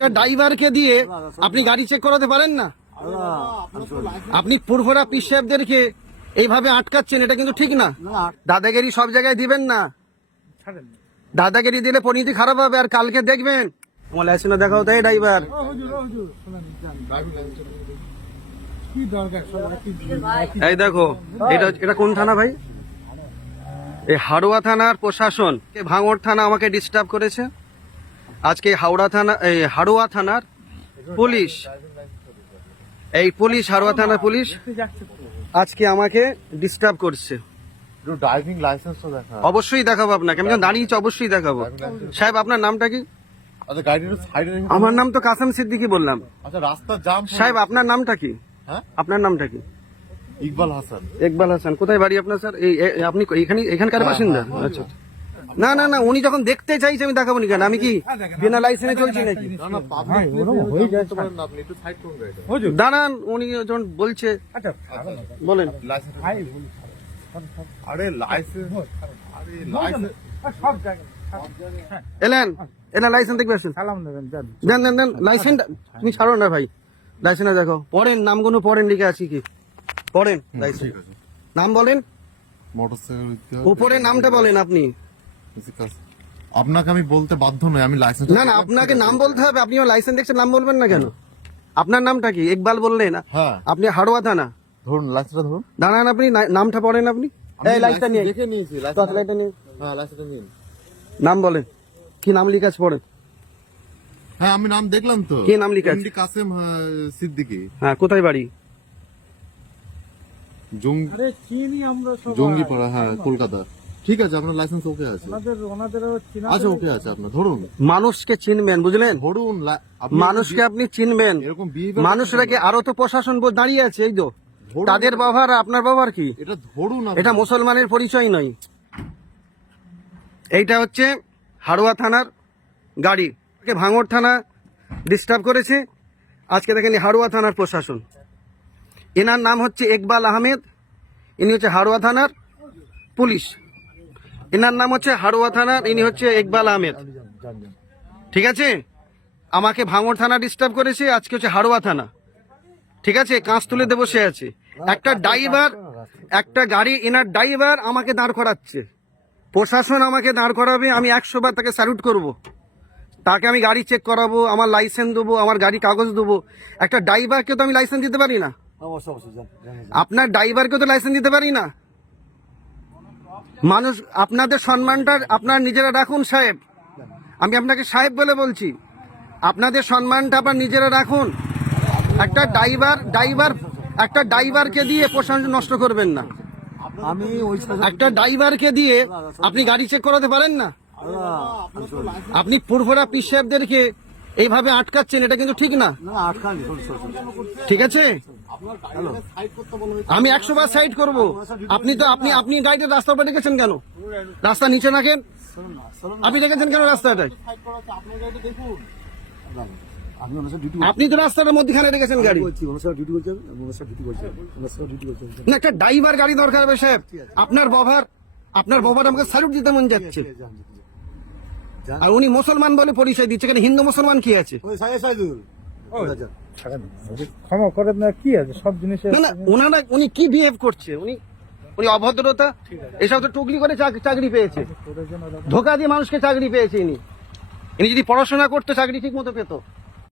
ড্রাইভারকে দিয়ে আপনি গাড়ি চেক করাতে পারেন না? আপনি পুরভরা পিস সাহেবদেরকে এইভাবে আটকাচ্ছেন, এটা কিন্তু ঠিক না। দাদাগিরি সব জায়গায় দিবেন না, দাদাগিরি দিলে পরিণতি খারাপ হবে। আর কালকে দেখবেন আমার লাইসেন্স দেখাও তাই ড্রাইভার। এই দেখো, এটা কোন থানা ভাই? এই হাড়োয়া থানার প্রশাসন, ভাঙড় থানা আমাকে ডিস্টার্ব করেছে। আজকে হাওড়া থানা, এই হাড়োয়া থানার পুলিশ, এই পুলিশ হাড়োয়া থানার পুলিশ আজকে আমাকে ডিস্টার্ব করছে। ড্রাইভিং লাইসেন্স তো দেখা। অবশ্যই দেখাবো আপনাকে, আমি দাঁড়িয়েছি, অবশ্যই দেখাবো। সাহেব আপনার নামটা কি? আচ্ছা, গাড়িটা সাইডে রেখে। আমার নাম তো কাসেম সিদ্দিকী বললাম। আচ্ছা, রাস্তা জাম। সাহেব আপনার নামটা কি? হ্যাঁ, আপনার নামটা কি? ইকবাল হাসান। ইকবাল হাসান। কোথায় বাড়ি আপনার স্যার? আপনি এখানকার বাসিন্দা? আচ্ছা। না না না, উনি যখন দেখতে চাইছে আমি দেখাবো নি কেন? আমি কি বিনা লাইসেন্সে চলছি নাকি? না না, পাবলিক হয়ে যায় তো না, আপনি একটু সাইড করুন গাড়িটা। দাঁড়ান, উনি যখন বলছে। আচ্ছা বলেন। লাইসেন্স, আরে লাইসেন্স, আরে লাইসেন্স সব জায়গায় এলেন এলেন, লাইসেন্স দেখবে আসেন। সালাম দেবেন। দেন দেন দেন লাইসেন্স। তুমি ছাড়ো না ভাই, লাইসেন্স দেখো। পড়েন নামগুলো, পড়েন, লিখে আছি কি পড়েন লাইসেন্স। নাম বলেন, মোটরসাইকেল উপরে নামটা বলেন আপনি। আপনাকে আমি বলতে বাধ্য নই, আমি লাইসেন্স। না না, আপনাকে নাম বলতে হবে। আপনি লাইসেন্স দেখছেন, নাম বলবেন না কেন? আপনার নামটা কি? ইকবাল বললেন না? হ্যাঁ। আপনি হাড়োয়া থানা। ধরুন লাইসেন্সটা ধরুন। দাঁড়ান, আপনি নামটা পড়েন আপনি। এই লাইসেন্সটা নিয়ে দেখে নিয়েছি লাইসেন্সটা নিয়ে হ্যাঁ, লাইসেন্সটা নিন। নাম বলেন, কি নাম লিখে আছে পড়েন। হ্যাঁ, আমি নাম দেখলাম তো। কি নাম লিখে আছে? এমডি কাসেম সিদ্দিকী। হ্যাঁ, কোথায় বাড়ি? আরে চিনি আমরা সব। জঙ্গিপাড়া, হ্যাঁ, কলকাতা। ঠিক আছে, আপনার লাইসেন্স ওকে আছে। ওনাদেরও চিনা। আচ্ছা, ওকে আছে আপনার। ধরুন, মানুষকে চিনবেন, বুঝলেন? ধরুন মানুষকে আপনি চিনবেন। এরকম behavior মানুষরা কি আরো তো প্রশাসন দাঁড়িয়ে আছে, এই তো তাদের ব্যবহার আপনার ব্যবহার কি? এটা ধরুন আপনি। এটা মুসলমানের পরিচয় নয়। এইটা হচ্ছে হাড়োয়া থানার গাড়ি, ভাঙড় থানা ডিস্টার্ব করেছে। আজকে দেখেন হাড়োয়া থানার প্রশাসন, এনার নাম হচ্ছে ইকবাল আহমেদ, ইনি হচ্ছে হাড়োয়া থানার পুলিশ। এনার নাম হচ্ছে হাড়োয়া থানার, ইনি হচ্ছে ইকবাল আহমেদ। ঠিক আছে, আমাকে ভাঙড় থানা ডিস্টার্ব করেছে, আজকে হচ্ছে হাড়োয়া থানা। ঠিক আছে, কাঁচ তুলে দেবো সে আছে। একটা ড্রাইভার, একটা গাড়ি, এনার ড্রাইভার আমাকে দাঁড় করাচ্ছে। প্রশাসন আমাকে দাঁড় করাবে, আমি 100 বার তাকে স্যালুট করব। তাকে আমি গাড়ি চেক করাবো, আমার লাইসেন্স দেবো, আমার গাড়ি কাগজ দেবো। একটা ড্রাইভারকে তো আমি লাইসেন্স দিতে পারি না। আপনার ড্রাইভারকে তো লাইসেন্স দিতে পারি না। মানুষ, আপনাদের সম্মানটা আপনার নিজেরা রাখুন সাহেব। আমি আপনাকে সাহেব বলে বলছি, আপনাদের সম্মানটা আপনার নিজেরা রাখুন। একটা একটা ড্রাইভারকে দিয়ে প্রশাসন নষ্ট করবেন না। আমি ওই একটা ড্রাইভারকে দিয়ে আপনি গাড়ি চেক করাতে পারেন না। আপনি পুরভরা পিস সাহেবদেরকে এইভাবে আটকাচ্ছেন, এটা কিন্তু ঠিক না। ঠিক আছে, আমি 100 বার সাইড করব। আপনি তো আপনি গাড়িটা রাস্তার উপরে রেখেছেন কেন? রাস্তা নিচে রাখেন। আপনি রেখেছেন কেন রাস্তাটায়? আপনি তো রাস্তার মধ্যখানে রেখেছেন গাড়ি। না, একটা ড্রাইভার গাড়ি দরকার হবে সাহেব। আপনার বাবার আমাকে স্যালুট দিতে মন যাচ্ছে। আর উনি মুসলমান বলে পরিচয় দিচ্ছে, কেন হিন্দু মুসলমান কি আছে? ক্ষমা করেন না, কি আছে সব জিনিসে। না না, উনি কি বিহেভ করছে, উনি অভদ্রতা, এসব তো টুকলি করে চাকরি পেয়েছে, ধোকা দিয়ে মানুষকে চাকরি পেয়েছে। ইনি যদি পড়াশোনা করতো চাকরি ঠিক মতো পেতো।